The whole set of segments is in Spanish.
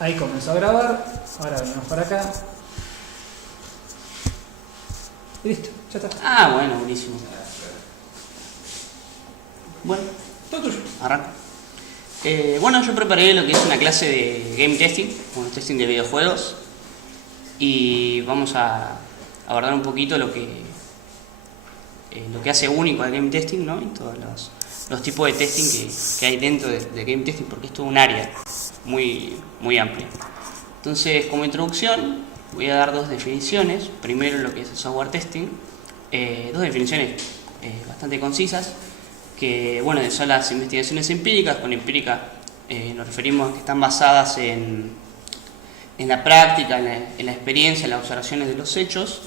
Ahí comenzó a grabar. Ahora venimos para acá. Y listo, ya está. Ah, bueno, buenísimo. Bueno, Todo tuyo. arranco. Bueno, yo preparé lo que es una clase de game testing, bueno, testing de videojuegos, y vamos a abordar un poquito lo que hace único al game testing, ¿no? Y todos los tipos de testing que hay dentro de game testing, porque es todo un área muy amplia. Entonces, como introducción, voy a dar dos definiciones. Primero, lo que es el software testing, dos definiciones bastante concisas, que bueno, son las investigaciones empíricas. Con empírica nos referimos a que están basadas en la práctica, en la experiencia, en las observaciones de los hechos,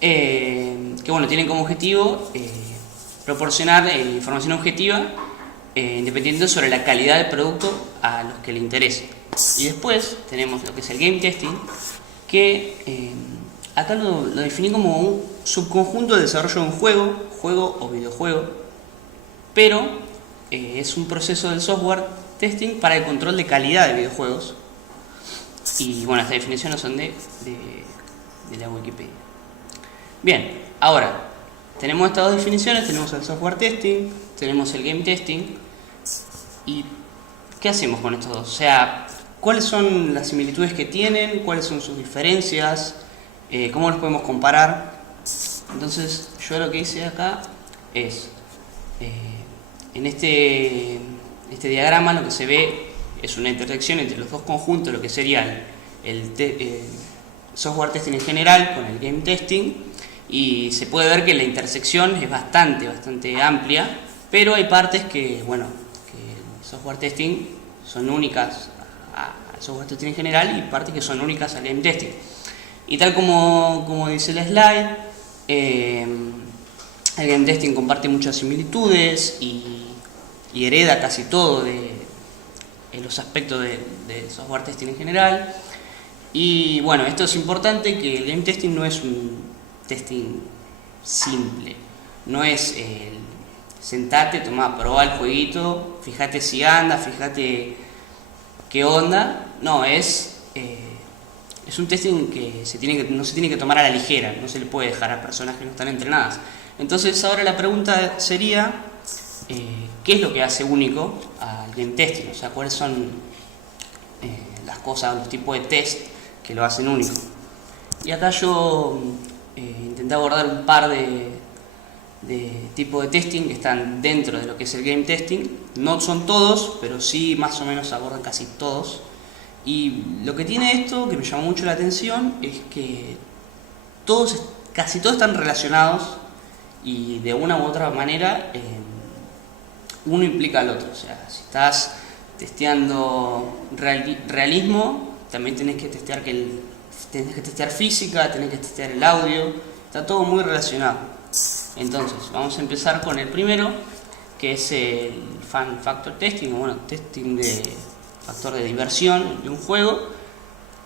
que bueno, tienen como objetivo proporcionar información objetiva independiente sobre la calidad del producto a los que le interese. Y después tenemos lo que es el game testing, que acá lo definí como un subconjunto de desarrollo de un juego o videojuego, pero es un proceso del software testing para el control de calidad de videojuegos. Y bueno, estas definiciones son de la Wikipedia. Bien, ahora tenemos estas dos definiciones, tenemos el software testing, tenemos el game testing. ¿Y qué hacemos con estos dos? O sea, ¿cuáles son las similitudes que tienen? ¿Cuáles son sus diferencias? ¿Cómo los podemos comparar? Entonces, yo lo que hice acá es, en este diagrama lo que se ve es una intersección entre los dos conjuntos, lo que sería el software testing en general con el game testing, y se puede ver que la intersección es bastante amplia, pero hay partes que, bueno, que el software testing son únicas al software testing en general y partes que son únicas al game testing. Y tal como dice el slide, el game testing comparte muchas similitudes y hereda casi todo de los aspectos del software testing en general. Y bueno, esto es importante, que el game testing no es un testing simple, no es sentate, tomá, probá el jueguito, fíjate si anda, fíjate qué onda. No, es un testing que no se tiene que tomar a la ligera, no se le puede dejar a personas que no están entrenadas. Entonces ahora la pregunta sería, ¿qué es lo que hace único al game testing? O sea, ¿cuáles son las cosas, los tipos de test que lo hacen único? Y acá yo intenté abordar un par de tipos de testing que están dentro de lo que es el game testing. No son todos, pero sí más o menos abordan casi todos. Y lo que tiene esto, que me llamó mucho la atención, es que casi todos están relacionados, y de una u otra manera uno implica al otro. O sea, si estás testeando realismo, también tenés que testear física, tenés que testear el audio, está todo muy relacionado. Entonces, vamos a empezar con el primero, que es el fan factor testing, o bueno, testing de factor de diversión de un juego.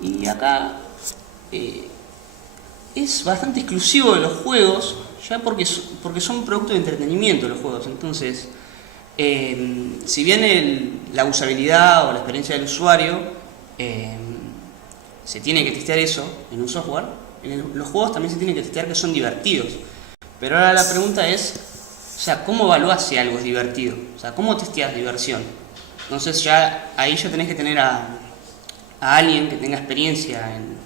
Y acá es bastante exclusivo de los juegos, ya porque son productos de entretenimiento los juegos. Entonces, si bien la usabilidad o la experiencia del usuario se tiene que testear eso en un software, en los juegos también se tiene que testear que son divertidos. Pero ahora la pregunta es, o sea, ¿cómo evaluás si algo es divertido? O sea, ¿cómo testeas diversión? Entonces ahí ya tenés que tener a alguien que tenga experiencia en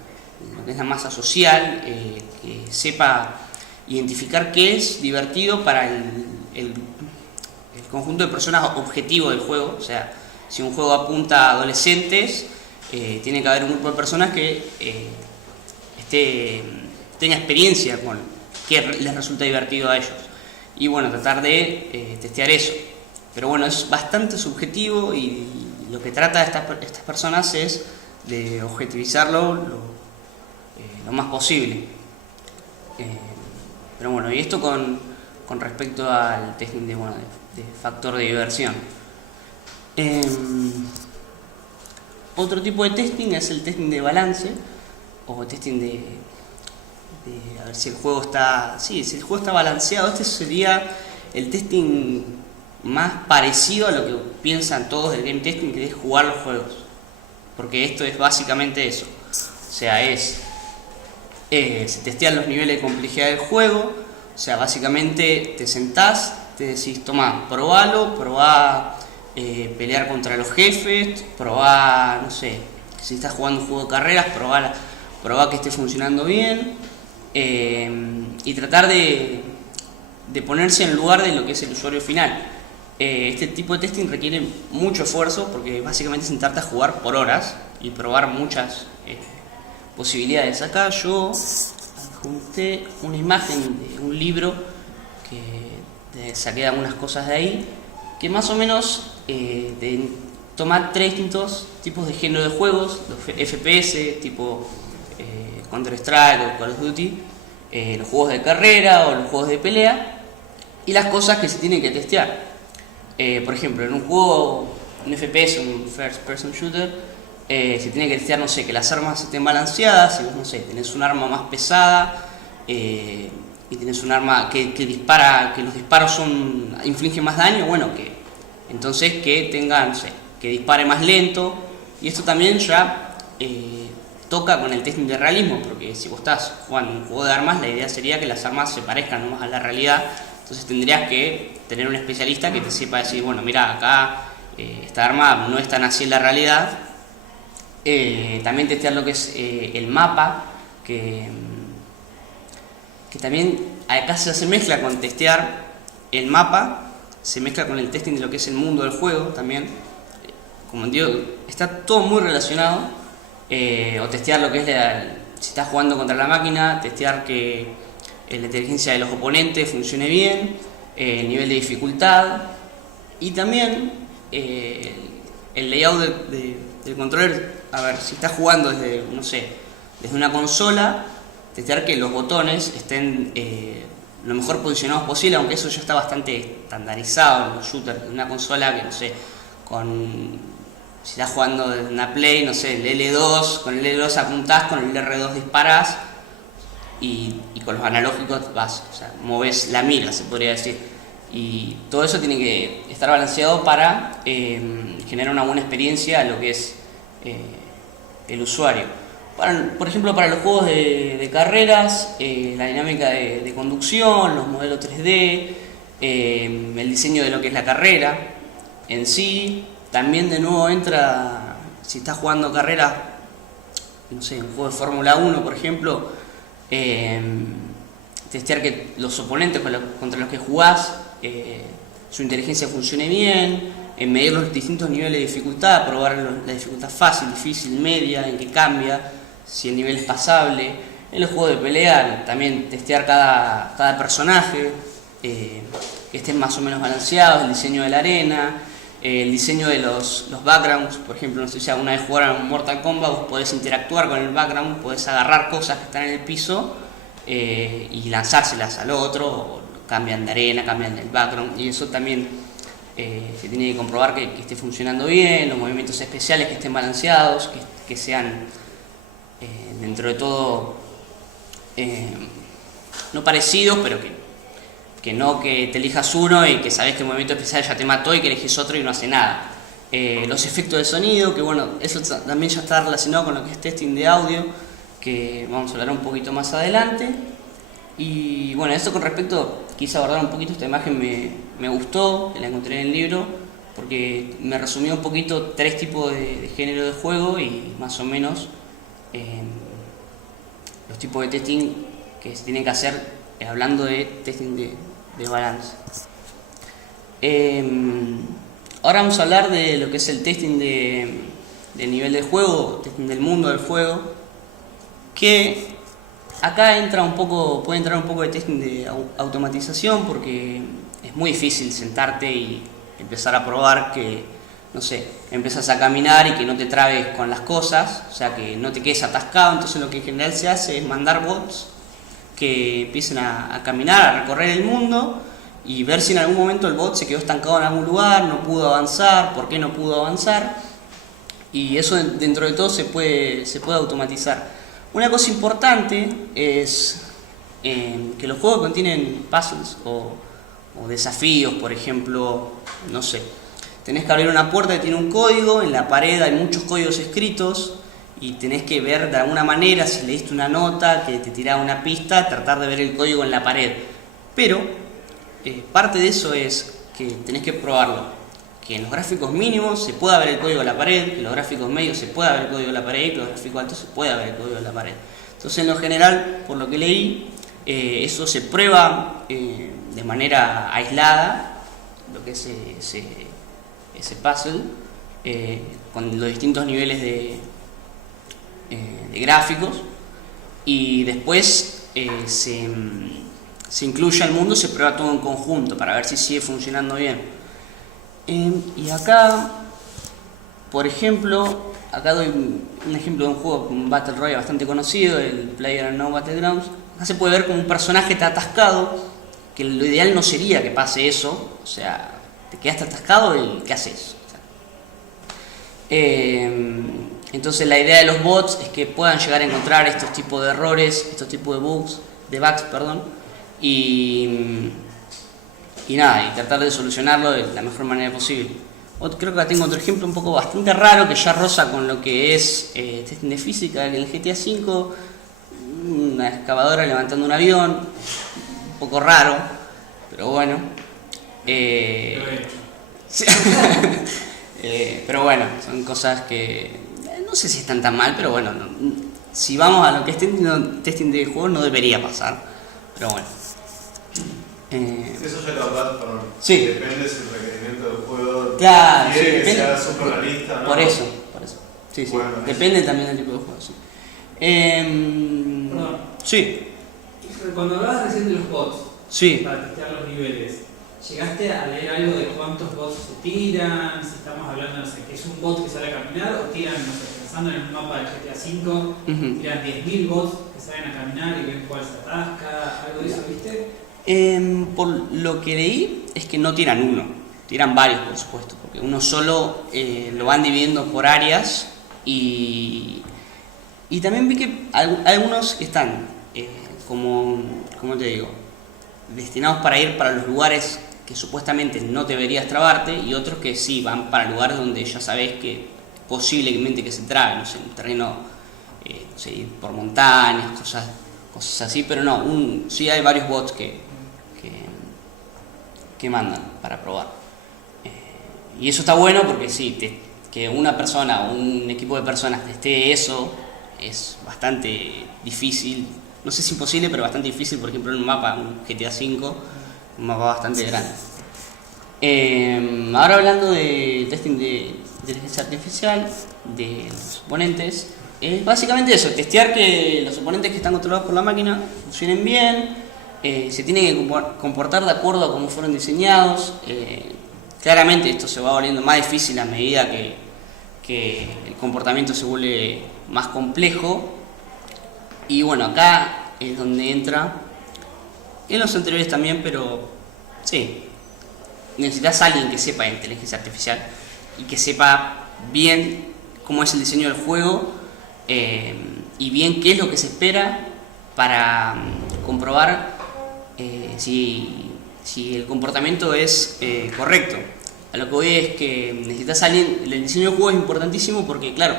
lo que es la masa social, que sepa identificar qué es divertido para el conjunto de personas objetivo del juego. O sea, si un juego apunta a adolescentes, tiene que haber un grupo de personas que tenga experiencia con qué les resulta divertido a ellos. Y bueno, tratar de testear eso. Pero bueno, es bastante subjetivo, y lo que trata estas personas es de objetivizarlo lo más posible. Pero bueno, y esto con respecto al testing de factor de diversión. Otro tipo de testing es el testing de balance, o testing de a ver si el juego está balanceado. Este sería el testing más parecido a lo que piensan todos del game testing, que es jugar los juegos. porque esto es básicamente eso. O sea, se testean los niveles de complejidad del juego. O sea, básicamente te sentás, te decís, toma, probá pelear contra los jefes, probá, no sé, si estás jugando un juego de carreras, probá que esté funcionando bien, y tratar de ponerse en el lugar de lo que es el usuario final. Este tipo de testing requiere mucho esfuerzo porque básicamente sentarte a jugar por horas y probar muchas posibilidades. Acá yo adjunté una imagen de un libro que saqué algunas cosas de ahí, que más o menos toma 3 distintos tipos de género de juegos: los FPS tipo Counter-Strike o Call of Duty, los juegos de carrera o los juegos de pelea, y las cosas que se tienen que testear. Por ejemplo, en un juego, un FPS, un First Person Shooter, se tiene que testear, no sé, que las armas estén balanceadas. Si vos, no sé, tenés un arma más pesada y tenés un arma que dispara, que los disparos infligen más daño, bueno, entonces que tenga, no sé, que dispare más lento. Y esto también ya toca con el testing de realismo, porque si vos estás jugando un juego de armas, la idea sería que las armas se parezcan nomás a la realidad. Entonces tendrías que tener un especialista que te sepa decir, bueno, mira, acá esta arma no es tan así en la realidad. También testear lo que es el mapa, que también acá se mezcla con testear el mapa, se mezcla con el testing de lo que es el mundo del juego también. Como digo, está todo muy relacionado. O testear lo que es si estás jugando contra la máquina, testear que la inteligencia de los oponentes funcione bien, el nivel de dificultad, y también el layout del controller. A ver, si estás jugando desde, no sé, desde una consola, testear que los botones estén lo mejor posicionados posible, aunque eso ya está bastante estandarizado en los shooters. En una consola que, no sé, si estás jugando desde una Play, no sé, el L2, con el L2 apuntás, con el R2 disparás, y con los analógicos moves la mira, se podría decir. Y todo eso tiene que estar balanceado para generar una buena experiencia a lo que es el usuario. Por ejemplo, para los juegos de carreras, la dinámica de conducción, los modelos 3D, el diseño de lo que es la carrera en sí. También de nuevo entra, si estás jugando carreras, no sé, un juego de Fórmula 1, por ejemplo, testear que los oponentes contra los que jugás, su inteligencia funcione bien, medir los distintos niveles de dificultad, probar la dificultad fácil, difícil, media, en qué cambia, si el nivel es pasable. En los juegos de pelea también testear cada personaje, que estén más o menos balanceados, el diseño de la arena, el diseño de los backgrounds. Por ejemplo, no sé si alguna vez jugaron un Mortal Kombat, vos podés interactuar con el background, podés agarrar cosas que están en el piso y lanzárselas al otro, o cambian de arena, cambian el background, y eso también se tiene que comprobar que esté funcionando bien, los movimientos especiales que estén balanceados, que sean dentro de todo no parecidos, pero que no que te elijas uno y que sabes que el movimiento especial ya te mató y que eliges otro y no hace nada. Los efectos de sonido, que bueno, eso también ya está relacionado con lo que es testing de audio, que vamos a hablar un poquito más adelante. Y bueno, esto con respecto, quise abordar un poquito esta imagen, me gustó, que la encontré en el libro, porque me resumió un poquito 3 tipos de género de juego y más o menos los tipos de testing que se tienen que hacer, hablando de testing de balance. Ahora vamos a hablar de lo que es el testing del nivel de juego, testing del mundo del juego, que acá puede entrar un poco de testing de automatización, porque es muy difícil sentarte y empezar a probar que, no sé, empezás a caminar y que no te trabes con las cosas, o sea, que no te quedes atascado. Entonces lo que en general se hace es mandar bots que empiecen a caminar, a recorrer el mundo y ver si en algún momento el bot se quedó estancado en algún lugar, no pudo avanzar, por qué no pudo avanzar, y eso dentro de todo se puede automatizar. Una cosa importante es que los juegos contienen puzzles o desafíos, por ejemplo, no sé, tenés que abrir una puerta que tiene un código, en la pared hay muchos códigos escritos y tenés que ver de alguna manera, si leíste una nota que te tiraba una pista, tratar de ver el código en la pared. Pero parte de eso es que tenés que probarlo. Que en los gráficos mínimos se pueda ver el código de la pared, que en los gráficos medios se pueda ver el código de la pared, y que en los gráficos altos se pueda ver el código de la pared. Entonces, en lo general, por lo que leí, eso se prueba de manera aislada, lo que es ese puzzle, con los distintos niveles de gráficos, y después se incluye al mundo, se prueba todo en conjunto para ver si sigue funcionando bien. Y acá, por ejemplo, acá doy un ejemplo de un juego, un Battle Royale bastante conocido, el PlayerUnknown's Battlegrounds. Acá se puede ver como un personaje está atascado, que lo ideal no sería que pase eso, o sea, te quedaste atascado y ¿qué haces? Entonces la idea de los bots es que puedan llegar a encontrar estos tipos de errores, estos tipos de bugs, y nada, y tratar de solucionarlo de la mejor manera posible. Creo que acá tengo otro ejemplo un poco bastante raro que ya roza con lo que es testing de física. En el GTA V, una excavadora levantando un avión, un poco raro, pero bueno. Sí. Pero bueno, son cosas que no sé si están tan mal, pero bueno, si vamos a lo que es testing de juegos no debería pasar, pero bueno. Eso ya lo hablas, perdón. Sí. Depende si el requerimiento del juego Claro, quiere sí, que sea súper realista, ¿no? Por eso. Sí, sí. Bueno, Depende también del tipo de juego, sí. Perdón. Sí, Cuando hablabas recién de los bots, sí. para testear los niveles, ¿llegaste a leer algo de cuántos bots se tiran? Si estamos hablando, no sé, que es un bot que sale a caminar, o tiran, no sé, pensando en el mapa del GTA V, tiran 10.000 bots que salen a caminar y ven cuál se atasca, algo de eso, ¿viste? Por lo que leí es que no tiran uno, tiran varios, por supuesto, porque uno solo lo van dividiendo por áreas, y también vi que algunos que están, como te digo, destinados para ir para los lugares que supuestamente no deberías trabarte, y otros que sí van para lugares donde ya sabes que posiblemente que se trabe, no sé, un terreno, no sé, ir por montañas, cosas así, pero no, sí hay varios bots que mandan para probar. Y eso está bueno porque sí, que una persona o un equipo de personas teste eso es bastante difícil, no sé si imposible, pero bastante difícil, por ejemplo en un mapa, un GTA V, un mapa bastante grande. Ahora hablando de testing de inteligencia artificial, de los oponentes, es básicamente eso, testear que los oponentes que están controlados por la máquina funcionen bien, se tienen que comportar de acuerdo a cómo fueron diseñados. Claramente esto se va volviendo más difícil a medida que el comportamiento se vuelve más complejo, y bueno, acá es donde entra, en los anteriores también, pero sí, necesitas a alguien que sepa de inteligencia artificial y que sepa bien cómo es el diseño del juego, y bien qué es lo que se espera para comprobar si el comportamiento es correcto. A lo que voy es que necesitas a alguien. El diseño del juego es importantísimo porque, claro,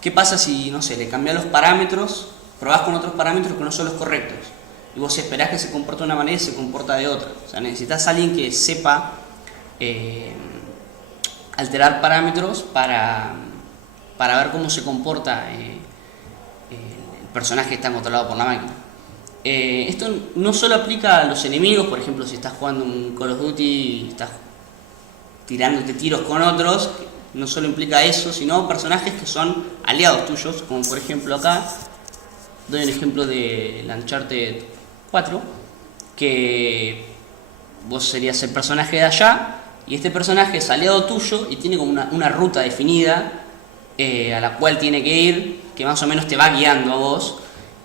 ¿qué pasa si, no sé, le cambias los parámetros, probás con otros parámetros que no son los correctos, y vos esperás que se comporte de una manera y se comporta de otra? O sea, necesitas a alguien que sepa alterar parámetros para ver cómo se comporta el personaje que está controlado por la máquina. Esto no solo aplica a los enemigos, por ejemplo, si estás jugando un Call of Duty y estás tirándote tiros con otros, no solo implica eso, sino personajes que son aliados tuyos, como por ejemplo acá, doy un ejemplo de Uncharted 4, que vos serías el personaje de allá, y este personaje es aliado tuyo y tiene como una ruta definida a la cual tiene que ir, que más o menos te va guiando a vos.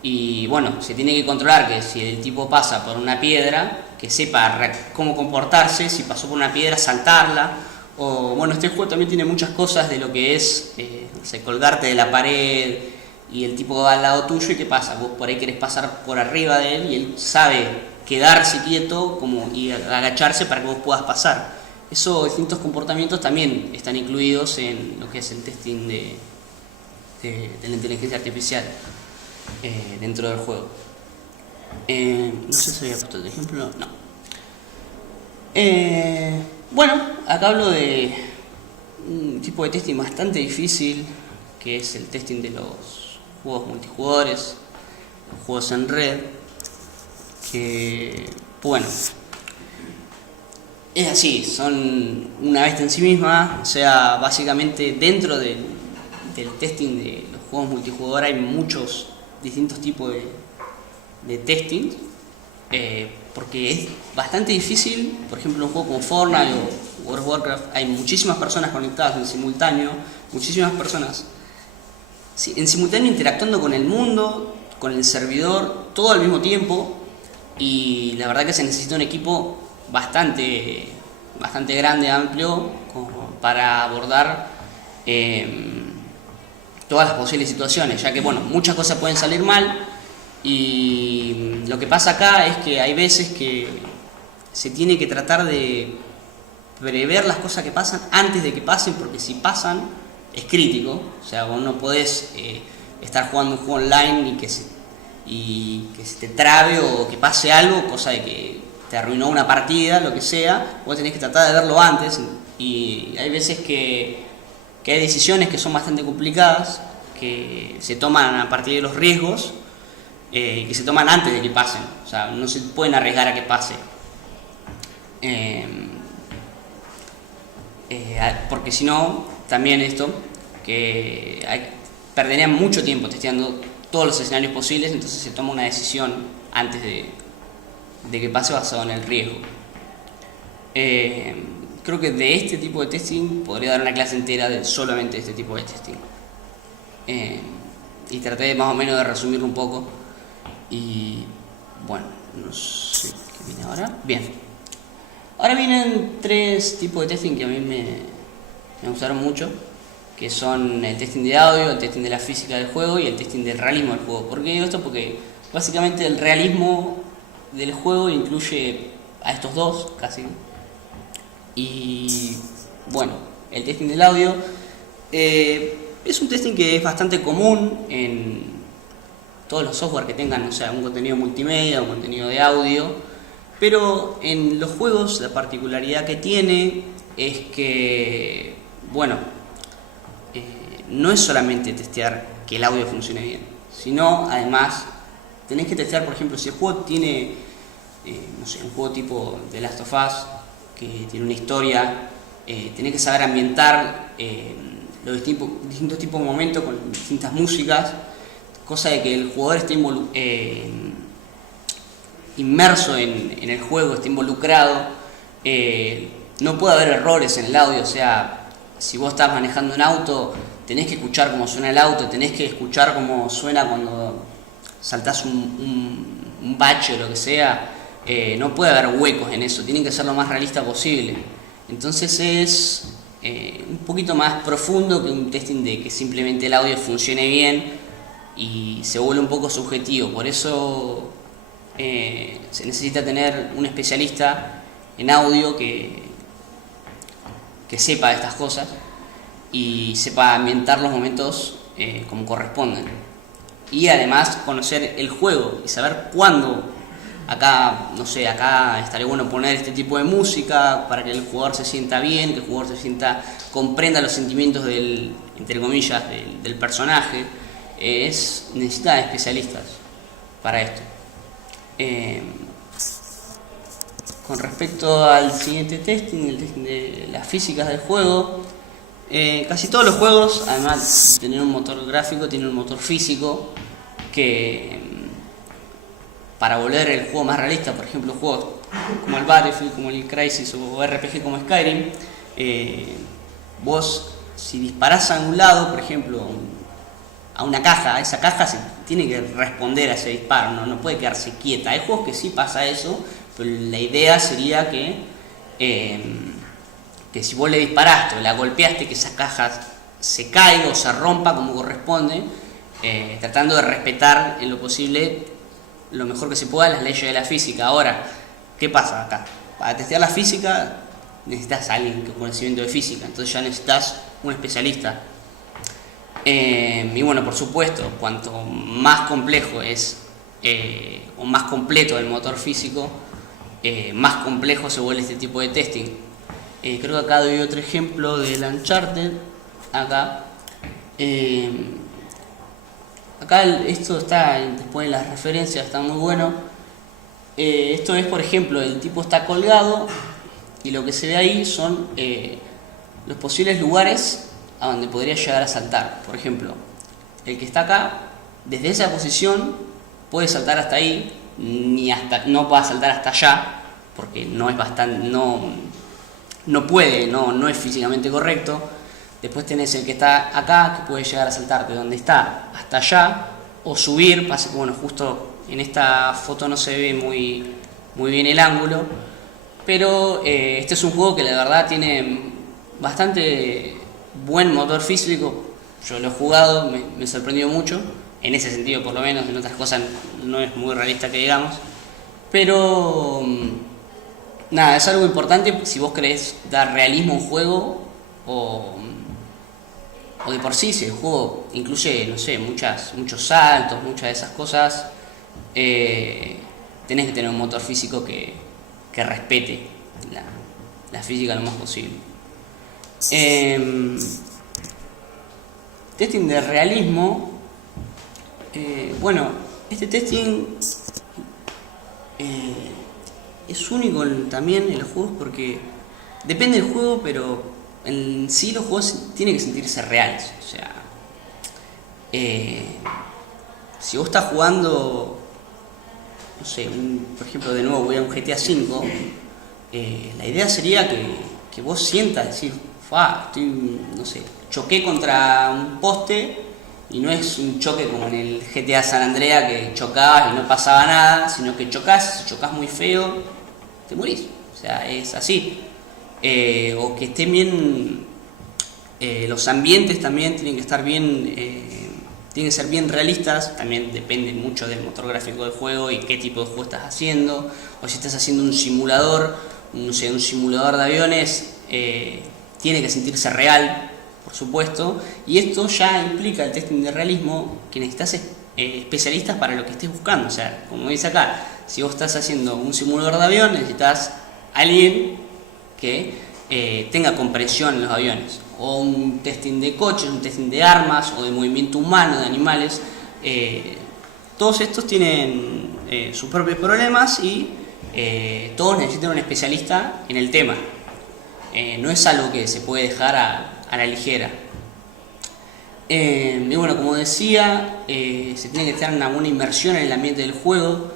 Y bueno, se tiene que controlar que si el tipo pasa por una piedra, que sepa cómo comportarse, si pasó por una piedra, saltarla. O bueno, este juego también tiene muchas cosas de lo que es, no sé, colgarte de la pared y el tipo va al lado tuyo y ¿qué pasa? Vos por ahí querés pasar por arriba de él y él sabe quedarse quieto y agacharse para que vos puedas pasar. esos distintos comportamientos también están incluidos en lo que es el testing de la inteligencia artificial dentro del juego. No sé si había puesto el ejemplo, no. Bueno, acá hablo de un tipo de testing bastante difícil, que es el testing de los juegos multijugadores, los juegos en red, que, bueno, es así, son una bestia en sí misma. O sea, básicamente dentro del testing de los juegos multijugador hay muchos distintos tipos de testing, porque es bastante difícil. Por ejemplo, en un juego como Fortnite o World of Warcraft hay muchísimas personas conectadas en simultáneo, muchísimas personas en simultáneo interactuando con el mundo, con el servidor, todo al mismo tiempo, y la verdad que se necesita un equipo bastante grande, amplio, como para abordar todas las posibles situaciones, ya que bueno, muchas cosas pueden salir mal, y lo que pasa acá es que hay veces que se tiene que tratar de prever las cosas que pasan antes de que pasen, porque si pasan es crítico. O sea, vos no podés estar jugando un juego online y que se te trabe o que pase algo, cosa de que te arruinó una partida, lo que sea. Vos tenés que tratar de verlo antes, y hay veces que hay decisiones que son bastante complicadas, que se toman a partir de los riesgos, que se toman antes de que pasen. O sea, no se pueden arriesgar a que pase, porque si no, también esto, que perderían mucho tiempo testeando todos los escenarios posibles, entonces se toma una decisión antes de que pase, basado en el riesgo. Creo que de este tipo de testing podría dar una clase entera de solamente este tipo de testing, y traté más o menos de resumirlo un poco. Y bueno, no sé qué viene ahora. Bien, ahora vienen 3 tipos de testing que a mí me gustaron mucho, que son el testing de audio, el testing de la física del juego y el testing del realismo del juego. ¿Por qué digo esto? Porque básicamente el realismo del juego incluye a estos dos casi. Y bueno, el testing del audio es un testing que es bastante común en todos los software que tengan, o sea, un contenido multimedia, un contenido de audio, pero en los juegos la particularidad que tiene es que, bueno, no es solamente testear que el audio funcione bien, sino además tenés que testear, por ejemplo, si el juego tiene, no sé, un juego tipo The Last of Us, que tiene una historia, tenés que saber ambientar los distintos tipos de momentos con distintas músicas, cosa de que el jugador esté inmerso en el juego, esté involucrado. No puede haber errores en el audio, o sea, si vos estás manejando un auto, tenés que escuchar cómo suena el auto, tenés que escuchar cómo suena cuando saltás un bache o lo que sea. No puede haber huecos en eso, tienen que ser lo más realista posible. Entonces es un poquito más profundo que un testing de que simplemente el audio funcione bien, y se vuelve un poco subjetivo. Por eso se necesita tener un especialista en audio que sepa estas cosas y sepa ambientar los momentos como corresponden, y además conocer el juego y saber cuándo. Acá, no sé, acá estaría bueno poner este tipo de música para que el jugador se sienta bien, que el jugador comprenda los sentimientos entre comillas, del personaje. Necesita especialistas para esto. Con respecto al siguiente testing, el testing de las físicas del juego, casi todos los juegos, además de tener un motor gráfico, tienen un motor físico que, para volver el juego más realista, por ejemplo juegos como el Battlefield, como el Crysis o RPG como Skyrim, vos si disparás a un lado, por ejemplo a una caja, esa caja se tiene que responder a ese disparo, no puede quedarse quieta. Hay juegos que sí pasa eso, pero la idea sería que si vos le disparaste o la golpeaste, que esa caja se caiga o se rompa como corresponde, tratando de respetar en lo posible, lo mejor que se pueda, las leyes de la física. Ahora, ¿qué pasa acá? Para testear la física necesitas a alguien con conocimiento de física, entonces ya necesitas un especialista. Y bueno, por supuesto, cuanto más complejo es o más completo el motor físico, más complejo se vuelve este tipo de testing. Creo que acá doy otro ejemplo del Uncharted. Acá esto está después en las referencias, está muy bueno. Esto es, por ejemplo, el tipo está colgado y lo que se ve ahí son los posibles lugares a donde podría llegar a saltar. Por ejemplo, el que está acá, desde esa posición puede saltar hasta ahí, no va a saltar hasta allá, porque no es no puede, no es físicamente correcto. Después tenés el que está acá, que puede llegar a saltar de donde está hasta allá, o subir. Pasa que bueno, justo en esta foto no se ve muy bien el ángulo, pero este es un juego que la verdad tiene bastante buen motor físico. Yo lo he jugado, me sorprendió mucho, en ese sentido por lo menos, en otras cosas no es muy realista que digamos, pero nada, es algo importante si vos querés dar realismo a un juego, o de por sí, si el juego incluye, no sé, muchos saltos, muchas de esas cosas, tenés que tener un motor físico que respete la física lo más posible. Testing de realismo, bueno, este testing es único también en los juegos porque depende del juego, pero en sí los juegos tienen que sentirse reales. O sea, si vos estás jugando, no sé, por ejemplo, de nuevo voy a un GTA V, la idea sería que vos sientas, decir, no sé, choqué contra un poste, y no es un choque como en el GTA San Andreas que chocabas y no pasaba nada, sino que chocás, si chocás muy feo, te morís. O sea, es así. O que estén bien, los ambientes también tienen que estar bien, tienen que ser bien realistas. También depende mucho del motor gráfico del juego y qué tipo de juego estás haciendo, o si estás haciendo un simulador, no sé, un simulador de aviones, tiene que sentirse real, por supuesto, y esto ya implica el testing de realismo, que necesitas especialistas para lo que estés buscando. O sea, como dice acá, si vos estás haciendo un simulador de avión, necesitas alguien que tenga comprensión en los aviones, o un testing de coches, un testing de armas, o de movimiento humano, de animales. Todos estos tienen sus propios problemas y todos necesitan un especialista en el tema. No es algo que se puede dejar a la ligera. Y bueno, como decía, se tiene que tener una buena inmersión en el ambiente del juego.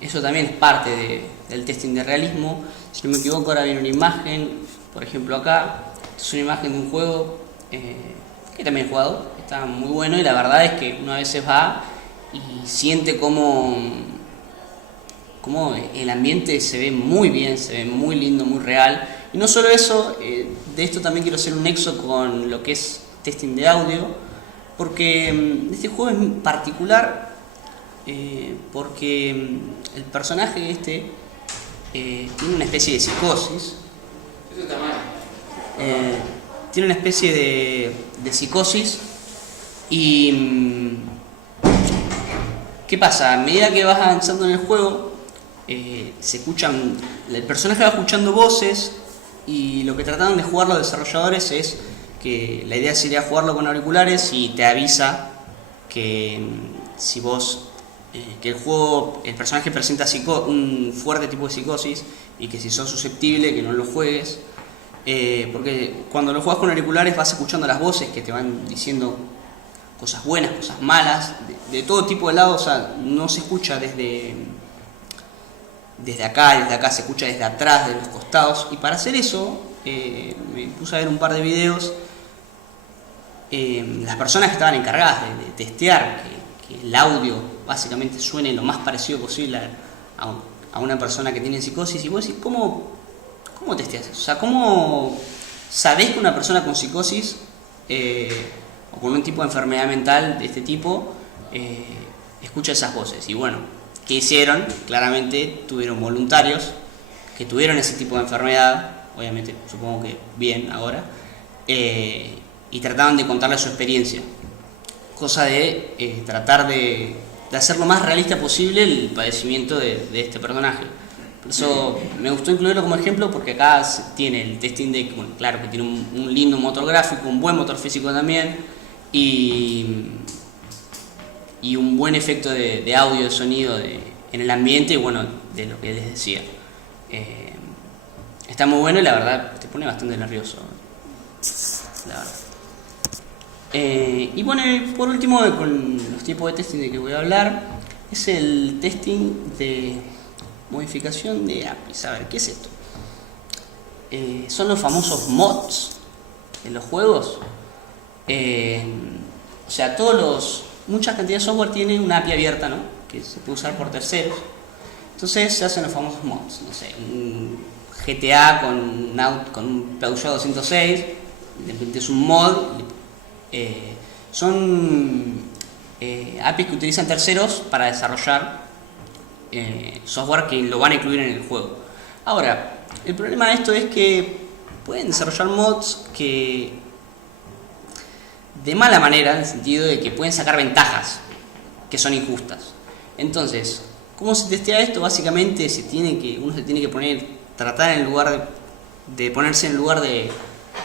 Eso también es parte del testing de realismo. Si no me equivoco, ahora viene una imagen, por ejemplo acá, es una imagen de un juego que también he jugado, está muy bueno, y la verdad es que uno a veces va y siente como el ambiente se ve muy bien, se ve muy lindo, muy real. Y no solo eso, de esto también quiero hacer un nexo con lo que es testing de audio, porque este juego es particular, porque el personaje tiene una especie de psicosis. Eso está mal. Tiene una especie de psicosis y ¿qué pasa? A medida que vas avanzando en el juego, se escuchan, el personaje va escuchando voces, y lo que trataron de jugar los desarrolladores es que la idea sería jugarlo con auriculares y te avisa que si vos que el personaje presenta un fuerte tipo de psicosis, y que si sos susceptible que no lo juegues, porque cuando lo juegas con auriculares vas escuchando las voces que te van diciendo cosas buenas, cosas malas, de todo tipo de lados. O sea, no se escucha desde acá, se escucha desde atrás, de los costados. Y para hacer eso, me puse a ver un par de videos. Las personas que estaban encargadas de testear que el audio básicamente suene lo más parecido posible a una persona que tiene psicosis, y vos decís, ¿cómo testeas eso? O sea, ¿cómo sabés que una persona con psicosis o con un tipo de enfermedad mental de este tipo escucha esas voces? Y bueno, ¿qué hicieron? Claramente tuvieron voluntarios que tuvieron ese tipo de enfermedad obviamente, supongo que bien ahora, y trataban de contarle su experiencia, cosa de tratar de hacer lo más realista posible el padecimiento de este personaje. Por eso me gustó incluirlo como ejemplo, porque acá tiene el testing deck, bueno, claro que tiene un lindo motor gráfico, un buen motor físico también, y un buen efecto de audio, de sonido en el ambiente, y bueno, de lo que les decía. Está muy bueno y la verdad te pone bastante nervioso, la verdad. Y bueno, por último, con los tipos de testing de que voy a hablar, es el testing de modificación de APIs. A ver, ¿qué es esto? Son los famosos mods en los juegos. O sea, muchas cantidades de software tienen una API abierta, ¿no? Que se puede usar por terceros. Entonces se hacen los famosos mods. No sé, un GTA con un Peugeot 206, de repente es un mod. Son APIs que utilizan terceros para desarrollar software que lo van a incluir en el juego. Ahora, el problema de esto es que pueden desarrollar mods que de mala manera, en el sentido de que pueden sacar ventajas que son injustas. Entonces, ¿cómo se testea esto? Básicamente uno se tiene que tratar en el lugar de ponerse en el lugar de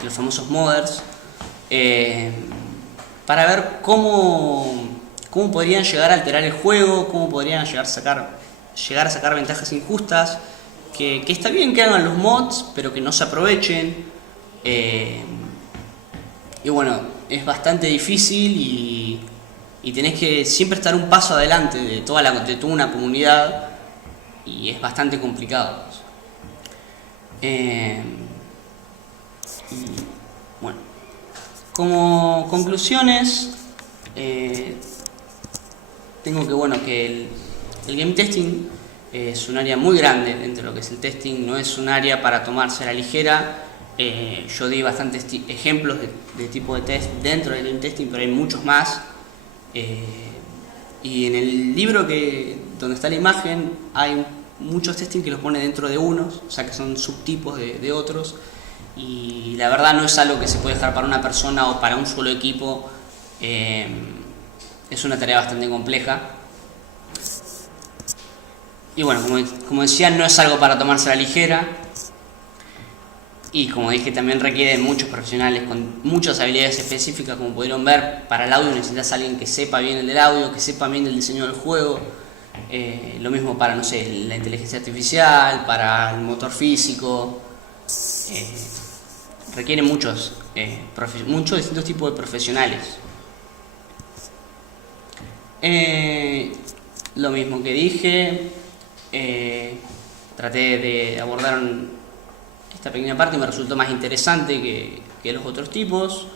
los famosos modders, para ver cómo podrían llegar a alterar el juego, cómo podrían llegar a sacar ventajas injustas, que está bien que hagan los mods, pero que no se aprovechen. Y bueno, es bastante difícil y tenés que siempre estar un paso adelante de toda una comunidad, y es bastante complicado. Y bueno, como conclusiones, tengo que el game testing es un área muy grande dentro de lo que es el testing, no es un área para tomarse a la ligera. Yo di bastantes ejemplos de tipo de test dentro del game testing, pero hay muchos más. Y en el libro donde está la imagen hay muchos testing que los pone dentro de unos, o sea que son subtipos de otros, y la verdad no es algo que se puede dejar para una persona o para un solo equipo. Es una tarea bastante compleja. Y bueno, como decía, no es algo para tomarse a la ligera. Y como dije, también requiere de muchos profesionales con muchas habilidades específicas. Como pudieron ver, para el audio necesitas a alguien que sepa bien el del audio, que sepa bien del diseño del juego. Lo mismo para, no sé, la inteligencia artificial, para el motor físico. Requiere muchos distintos tipos de profesionales. Lo mismo que dije, traté de abordar esta pequeña parte y me resultó más interesante que los otros tipos.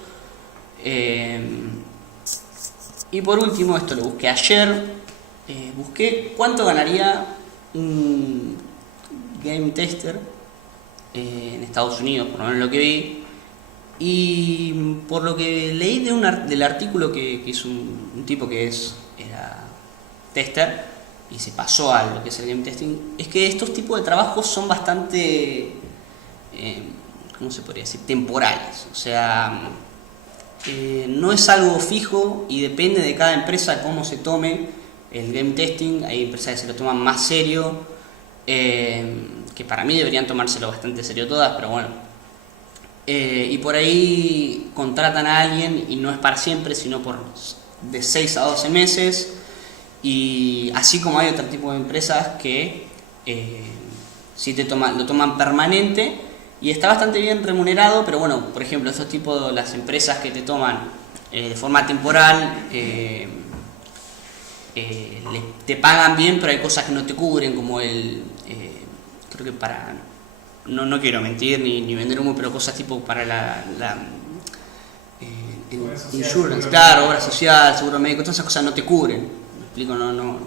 Y por último, esto lo busqué ayer, busqué cuánto ganaría un game tester en Estados Unidos, por lo menos lo que vi, y por lo que leí del artículo que hizo un tipo que era tester y se pasó a lo que es el game testing, es que estos tipos de trabajos son bastante, ¿cómo se podría decir?, temporales. O sea, no es algo fijo y depende de cada empresa cómo se tome el game testing. Hay empresas que se lo toman más serio, que para mí deberían tomárselo bastante serio todas, pero bueno. Y por ahí contratan a alguien y no es para siempre, sino de 6 a 12 meses. Y así como hay otro tipo de empresas que sí lo toman permanente y está bastante bien remunerado, pero bueno, por ejemplo, estos tipos, las empresas que te toman de forma temporal, te pagan bien, pero hay cosas que no te cubren, como creo que no quiero mentir ni vender humo, pero cosas tipo para insurance, claro, obra social, seguro médico, todas esas cosas no te cubren. ¿Me explico? No.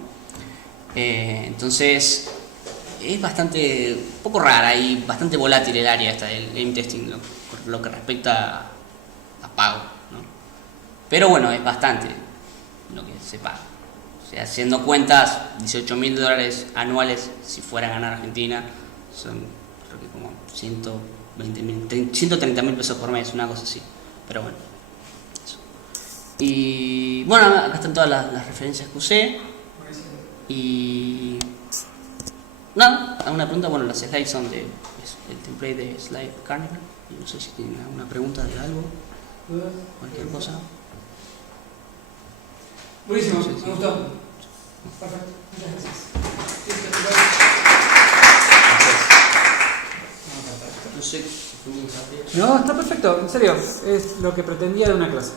Entonces es un poco rara y bastante volátil el área esta del game testing, lo que respecta a pago, ¿no? Pero bueno, es bastante lo que se paga. O sea, haciendo cuentas, $18.000 anuales si fuera a ganar Argentina, son creo que como 130.000 pesos por mes, una cosa así. Pero bueno, eso. Y bueno, acá están todas las referencias que usé. Y nada, alguna pregunta. Bueno, las slides son el template de Slide Carnival. Y no sé si tienen alguna pregunta de algo, cualquier cosa. Buenísimo, Sí, sí. me gustó. Perfecto, muchas gracias. No sé. No, está perfecto, en serio, es lo que pretendía de una clase.